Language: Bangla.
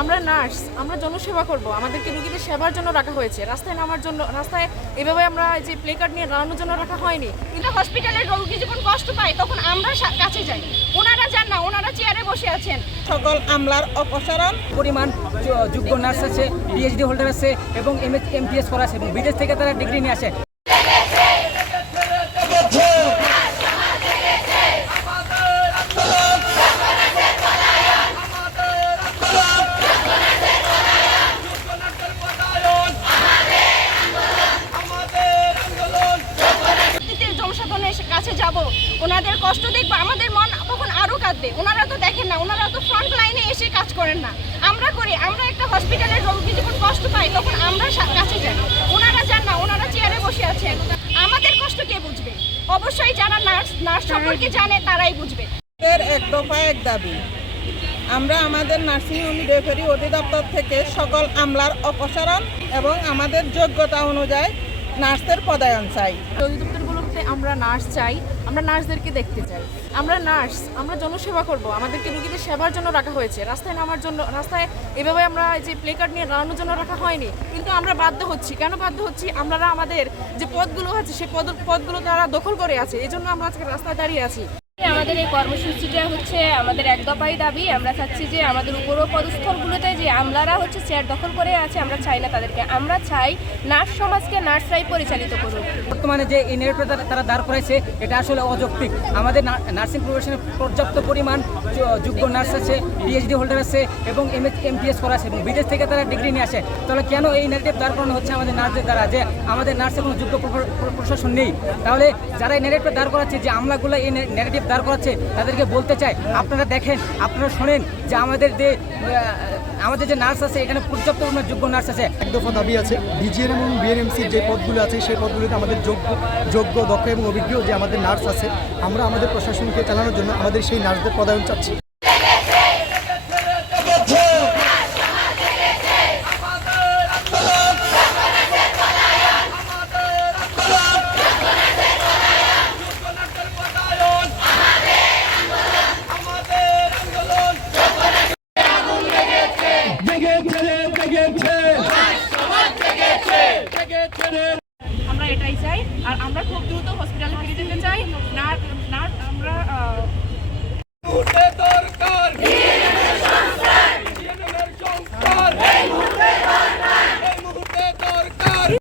আমরা নার্স, আমরা জনসেবা করব, আমাদেরকে রোগীদের সেবার জন্য রাখা হয়েছে, রাস্তায় নামার জন্য, রাস্তায় এভাবে আমরা যে প্লে কার্ড নিয়ে দাঁড়ানোর জন্য রাখা হয়নি। কিন্তু হসপিটালের রোগী যখন কষ্ট পায় তখন আমরা কাছে যাই, ওনারা যান না, ওনারা চেয়ারে বসে আছেন। সকল আমলার অপসারণ পরিমাণ যোগ্য নার্স আছে, পিএইচডি হোল্ডার আছে এবং এমপিএস করা আছে এবং বিদেশ থেকে তারা ডিগ্রি নিয়ে আসে। জনসাধারণের কাছে যাব, ওনাদের কষ্ট দেখবো, আমাদের মন তখন আরো কাঁদবে। ওনারা তো দেখেন না, ওনারা তো ফ্রন্ট লাইনে এসে কাজ করেন না, আমরা করি। আমরা একটা হসপিটালের রোগী যখন কষ্ট পাই তখন আমরা কাছে যাই, ওনারা যান না, ওনারা চেয়ারে বসে আছেন। আমাদের কষ্ট কে বুঝবে? অবশ্যই যারা নার্স সম্পর্কে জানে তারাই বুঝবে। এর এক দফা এক দাবি, আমরা আমাদের নার্সিংহোম ডেলিভারি অধিদপ্তর থেকে সকল আমলার অপসারণ এবং আমাদের যোগ্যতা অনুযায়ী নার্সের পদায়ন চাই। অধিদপ্তরগুলোতে আমরা নার্স চাই, আমরা নার্সদেরকে দেখতে চাই। আমরা নার্স, আমরা জনসেবা করব, আমাদেরকে রোগীদের সেবার জন্য রাখা হয়েছে, রাস্তায় নামার জন্য, রাস্তায় এভাবে আমরা যে প্লে কার্ড নিয়ে দাঁড়ানোর জন্য রাখা হয়নি। কিন্তু আমরা বাধ্য হচ্ছি। কেন বাধ্য হচ্ছি? আমরা আমাদের যে পদগুলো আছে সেই পদগুলো তারা দখল করে আছে, এই জন্য আমরা আজকে রাস্তায় দাঁড়িয়ে আছি। আমাদের এই কর্মসূচিটা হচ্ছে আমাদের এক দফাই দাবি। আমরা চাচ্ছি যে আমাদের উপরও পদস্থলগুলোতে যে আমলারা হচ্ছে চেয়ার দখল করে আছে, আমরা চাই না তাদেরকে। আমরা চাই নার্স সমাজকে নার্সরাই পরিচালিত করুক। বর্তমানে যে এই নেটওয়ার্ক তারা দাঁড় করাইছে এটা আসলে অযৌক্তিক। আমাদের নার্সিং প্রফেশনে পর্যাপ্ত পরিমাণ যোগ্য নার্স আছে, পিএইচডি হোল্ডার আছে এবং এমপিএস করা আছে এবং বিদেশ থেকে তারা ডিগ্রি নিয়ে আসে। তাহলে কেন এই নেগেটিভ দাঁড় করানো হচ্ছে আমাদের নার্সদের দ্বারা, যে আমাদের নার্সের কোনো যোগ্য প্রশাসন নেই? তাহলে যারা এই নেগেটিভ দাঁড় করাচ্ছে, যে আমলাগুলো এই নেগেটিভ দাঁড় করাচ্ছে, তাদেরকে বলতে চাই, আপনারা দেখেন, আপনারা শোনেন যে আমাদের যে নার্স আছে এখানে পর্যাপ্ত পরিমাণ যোগ্য নার্স আছে। এক দফা দাবি আছে, ডিজিএন এবং বিএনএমসির যে পদগুলো আছে সেই পদগুলোতে আমাদের যোগ্য দক্ষ এবং অভিজ্ঞ যে আমাদের নার্স আছে, আমরা আমাদের প্রশাসনকে চালানোর জন্য আমাদের সেই নার্সদের পদায়ন চাচ্ছি। আমরা এটাই চাই, আর আমরা খুব দ্রুত হসপিটালে ফিরে যেতে চাই।